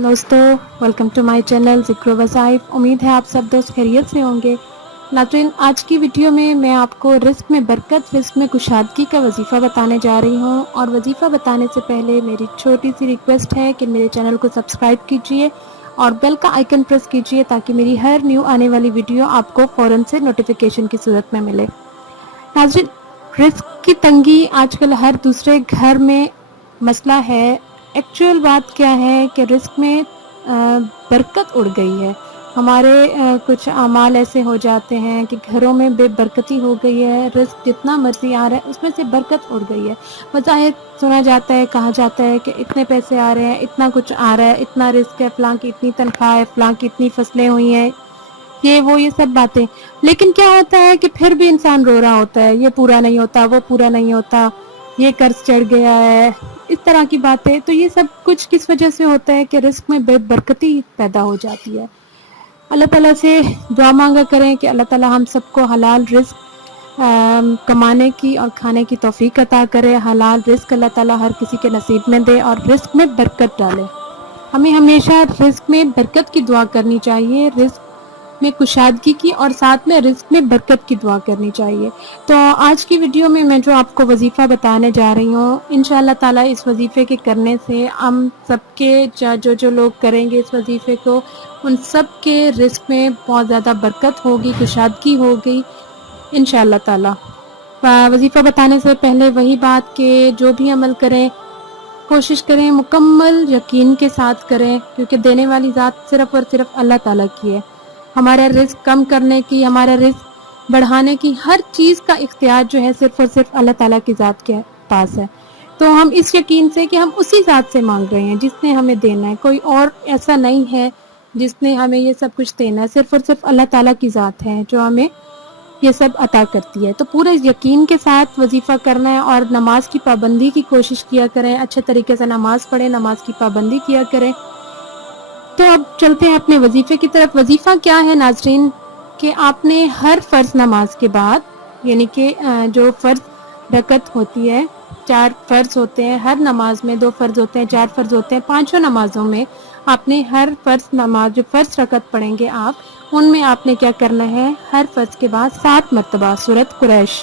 दोस्तों, welcome to my channel ज़िक्र वज़ाइफ। उम्मीद है आप सब दोस्त खैरियत से होंगे। नाज़रीन, आज की वीडियो में मैं आपको रिस्क में बरकत, रिस्क में कुशादगी का वजीफ़ा बताने जा रही हूँ। और वजीफ़ा बताने से पहले मेरी छोटी सी रिक्वेस्ट है कि मेरे चैनल को सब्सक्राइब कीजिए और बेल का आइकन प्रेस कीजिए ताकि मेरी हर न्यू आने वाली वीडियो आपको फ़ौरन से नोटिफिकेशन की सूरत में मिले। नाज़रीन, रिस्क की तंगी आजकल हर दूसरे घर में मसला है। एक्चुअल बात क्या है कि रिस्क में बरकत उड़ गई है। हमारे कुछ अमाल ऐसे हो जाते हैं कि घरों में बेबरकती हो गई है। रिस्क जितना मर्जी आ रहा है उसमें से बरकत उड़ गई है। बज़ाहिर सुना जाता है, कहा जाता है कि इतने पैसे आ रहे हैं, इतना कुछ आ रहा है, इतना रिस्क है, फलां की इतनी तनख्वाह है, फलां की इतनी फसलें हुई हैं, ये सब बातें। लेकिन क्या होता है कि फिर भी इंसान रो रहा होता है, ये पूरा नहीं होता, वो पूरा नहीं होता, ये कर्ज चढ़ गया है, इस तरह की बातें। तो ये सब कुछ किस वजह से होता है कि रिस्क में बेबरकती पैदा हो जाती है। अल्लाह ताला से दुआ मांगा करें कि अल्लाह ताला हम सबको हलाल रिस्क कमाने की और खाने की तौफीक अता करे। हलाल रिस्क अल्लाह ताला हर किसी के नसीब में दे और रिस्क में बरकत डाले। हमें हमेशा रिस्क में बरकत की दुआ करनी चाहिए, रिस्क में कुशादगी की और साथ में रिस्क में बरकत की दुआ करनी चाहिए। तो आज की वीडियो में मैं जो आपको वजीफ़ा बताने जा रही हूँ, इंशाअल्लाह ताला इस वजीफ़े के करने से हम सबके जो लोग करेंगे इस वजीफ़े को, उन सब के रिस्क में बहुत ज़्यादा बरकत होगी, कुशादगी होगी इंशाअल्लाह ताला। वजीफ़ा बताने से पहले वही बात कि जो भी अमल करें कोशिश करें मुकम्मल यकीन के साथ करें, क्योंकि देने वाली ज़ात सिर्फ़ और सिर्फ अल्लाह ताला की है। हमारा रिस्क कम करने की, हमारा रिस्क बढ़ाने की हर चीज़ का इख्तियार जो है सिर्फ़ और सिर्फ अल्लाह ताला की ज़ात के पास है। तो हम इस यकीन से कि हम उसी ज़ात से मांग रहे हैं जिसने हमें देना है, कोई और ऐसा नहीं है जिसने हमें ये सब कुछ देना है। सिर्फ़ और सिर्फ अल्लाह ताला की ज़ात है जो हमें ये सब अता करती है। तो पूरे यकीन के साथ वजीफ़ा करना है और नमाज की पाबंदी की कोशिश किया करें, अच्छे तरीके से नमाज पढ़ें, नमाज की पाबंदी किया करें। तो अब चलते हैं अपने वजीफ़े की तरफ। वजीफ़ा क्या है नाज़रीन, कि आपने हर फ़र्ज़ नमाज के बाद, यानी कि जो फ़र्ज़ रकत होती है, 4 फ़र्ज़ होते हैं हर नमाज में, 2 फ़र्ज़ होते हैं, 4 फ़र्ज़ होते हैं, पाँचों नमाज़ों में आपने हर फ़र्ज़ नमाज जो फ़र्ज़ रकत पढ़ेंगे आप, उनमें आपने क्या करना है, हर फ़र्ज़ के बाद 7 मरतबा सूरत कुरैश,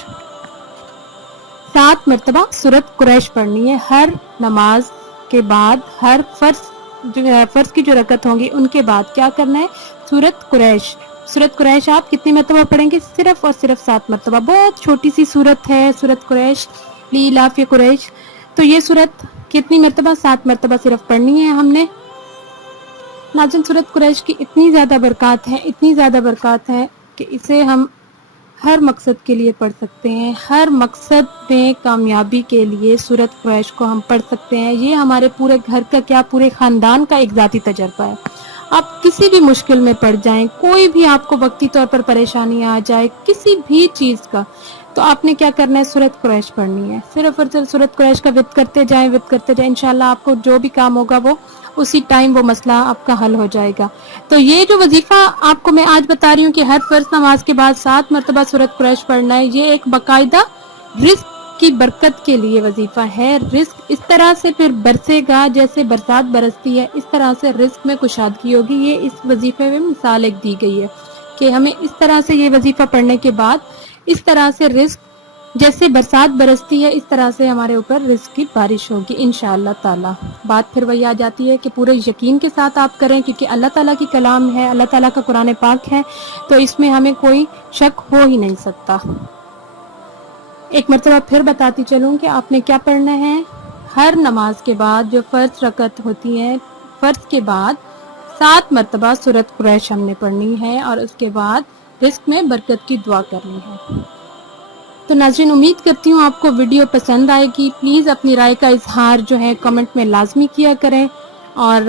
7 मरतबा सूरत कुरैश पढ़नी है हर नमाज के बाद। हर फ़र्ज़ की जो रकत होंगी उनके बाद क्या करना है, सूरत कुरैश। सूरत कुरैश आप कितनी मरतबा पढ़ेंगे, सिर्फ और सिर्फ 7 मरतबा। बहुत छोटी सी सूरत है सूरत कुरैश, लीलाफ़ कुरैश। तो ये सूरत कितनी मरतबा, 7 मरतबा सिर्फ पढ़नी है हमने। नाज़रीन, सूरत कुरैश की इतनी ज़्यादा बरक़ात है, इतनी ज़्यादा बरक़ात है कि इसे हम हर मकसद के लिए पढ़ सकते हैं। हर मकसद में कामयाबी के लिए सूरत कुरैश को हम पढ़ सकते हैं। ये हमारे पूरे घर का क्या, पूरे ख़ानदान का एक ज़ाती तजर्बा है। आप किसी भी मुश्किल में पड़ जाएं, कोई भी आपको वक्ती तौर पर परेशानी आ जाए किसी भी चीज़ का, तो आपने क्या करना है, सूरत कुरैश पढ़नी है। सिर्फ और सिर्फ सूरत कुरैश का विद करते जाएं, इंशाल्लाह आपको जो भी काम होगा वो उसी टाइम वो मसला आपका हल हो जाएगा। तो ये जो वजीफ़ा आपको मैं आज बता रही हूँ कि हर फ़र्ज़ नमाज के बाद 7 मरतबा सूरत कुरैश पढ़ना है, ये एक बाकायदा रिस्क की बरकत के लिए वजीफ़ा है। रिस्क इस तरह से फिर बरसेगा जैसे बरसात बरसती है, इस तरह से रिस्क में कुशादगी होगी। ये इस वजीफ़े में मिसाल एक दी गई है कि हमें इस तरह से ये वजीफ़ा पढ़ने के बाद इस तरह से रिस्क, जैसे बरसात बरसती है इस तरह से हमारे ऊपर रिस्क की बारिश होगी इंशाअल्लाह ताला। बात फिर वही आ जाती है कि पूरे यकीन के साथ आप करें, क्योंकि अल्लाह ताला की कलाम है, अल्लाह ताला का कुरान पाक है, तो इसमें हमें कोई शक हो ही नहीं सकता। एक मरतबा फिर बताती चलूँ कि आपने क्या पढ़ना है। हर नमाज के बाद जो फ़र्ज़ रकत होती है, फ़र्ज़ के बाद 7 मरतबा सूरत कुरैश हमने पढ़नी है और उसके बाद रिस्क में बरकत की दुआ करनी है। तो नाज़रीन, उम्मीद करती हूँ आपको वीडियो पसंद आएगी। प्लीज़ अपनी राय का इजहार जो है कमेंट में लाजमी किया करें और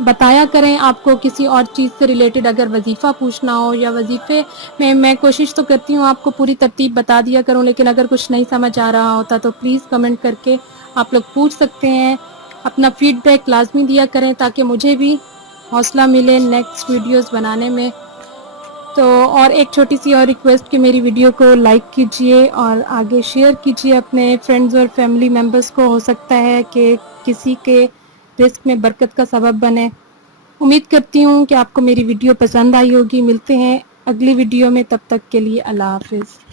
बताया करें आपको किसी और चीज़ से रिलेटेड अगर वजीफ़ा पूछना हो, या वजीफ़े में मैं कोशिश तो करती हूँ आपको पूरी तरतीब बता दिया करूँ, लेकिन अगर कुछ नहीं समझ आ रहा होता तो प्लीज़ कमेंट करके आप लोग पूछ सकते हैं। अपना फीडबैक लाजमी दिया करें ताकि मुझे भी हौसला मिले नेक्स्ट वीडियोज़ बनाने में। तो और एक छोटी सी और रिक्वेस्ट कि मेरी वीडियो को लाइक कीजिए और आगे शेयर कीजिए अपने फ्रेंड्स और फैमिली मेम्बर्स को। हो सकता है कि किसी के रिस्क में बरकत का सबब बने। उम्मीद करती हूँ कि आपको मेरी वीडियो पसंद आई होगी। मिलते हैं अगली वीडियो में, तब तक के लिए अल्लाह हाफिज़।